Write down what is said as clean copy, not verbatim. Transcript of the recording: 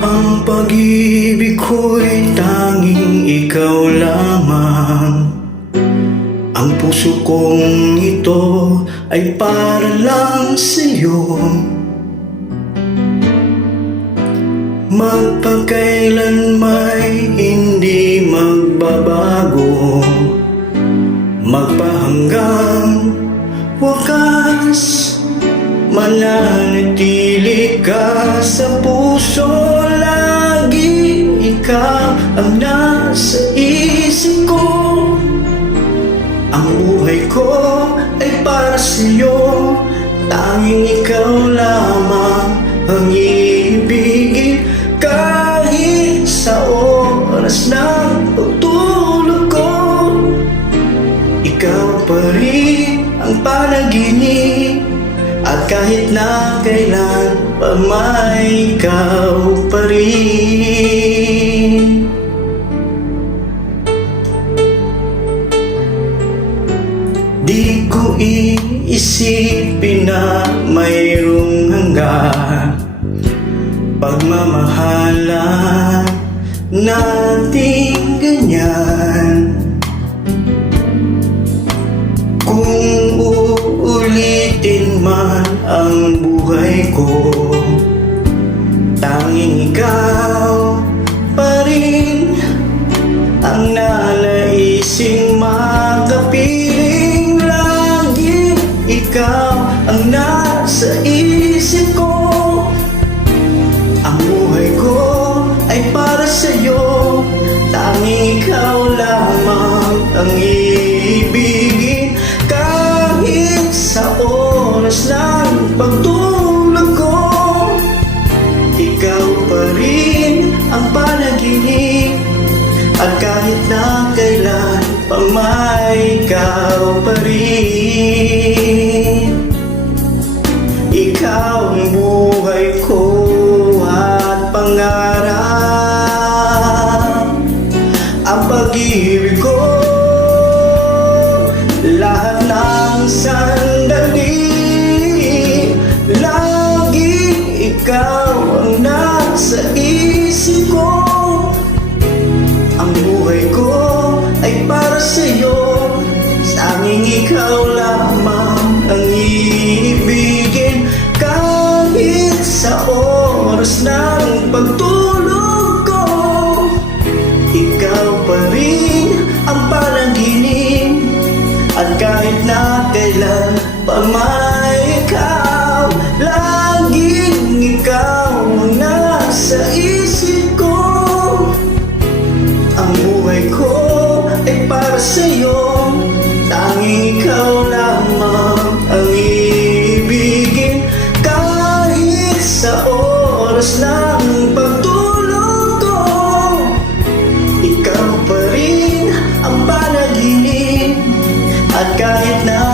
Ang pag-ibig ko'y tanging ikaw lamang. Ang puso kong ito ay para lang sa'yo. Magpakailan may hindi magbabago, magpahanggang wakas, mananatili ka sa puso. Lagi ikaw ang nasa isip ko. Ang buhay ko ay para sa'yo. Tanging ikaw lamang ang ibigin. Kahit sa oras ng pagtulog ko, ikaw pa rin ang panaginip. At kahit na kailan pa may ikaw pa rin. Di ko iisipin na mayroong hanggan pagmamahalan nating ganyan. Kung uulitin man ang buhay ko, tanging ikaw pa rin ang nanaising makapiling. Lagi ikaw ang nasa isip ko. Ang buhay ko ay para sa'yo. Tanging ikaw lamang ang ibigin. Kahit sa oras ng pagtulog ko, ikaw pa rin ang panaginip. At kahit na kailan pa may ikaw pa rin. Ikaw ang buhay ko at pangarap, ang pag-ibig ko. Lahat ng sandali, lagi ikaw ang nasa isip ko. Ang buhay ko ay para sa'yo. Tanging ikaw lamang ang ibigin. Kahit sa oras ng pagtulog ko, ikaw pa rin ang panaginip. At kahit na kailan pa may ikaw, laging ikaw ang nasa isip ko. Ang buhay ko ay para sa'yo. Tanging ikaw lamang ang ibigin. Kahit sa oras ng pagtulog ko, ikaw pa rin ang panaginip. At kahit na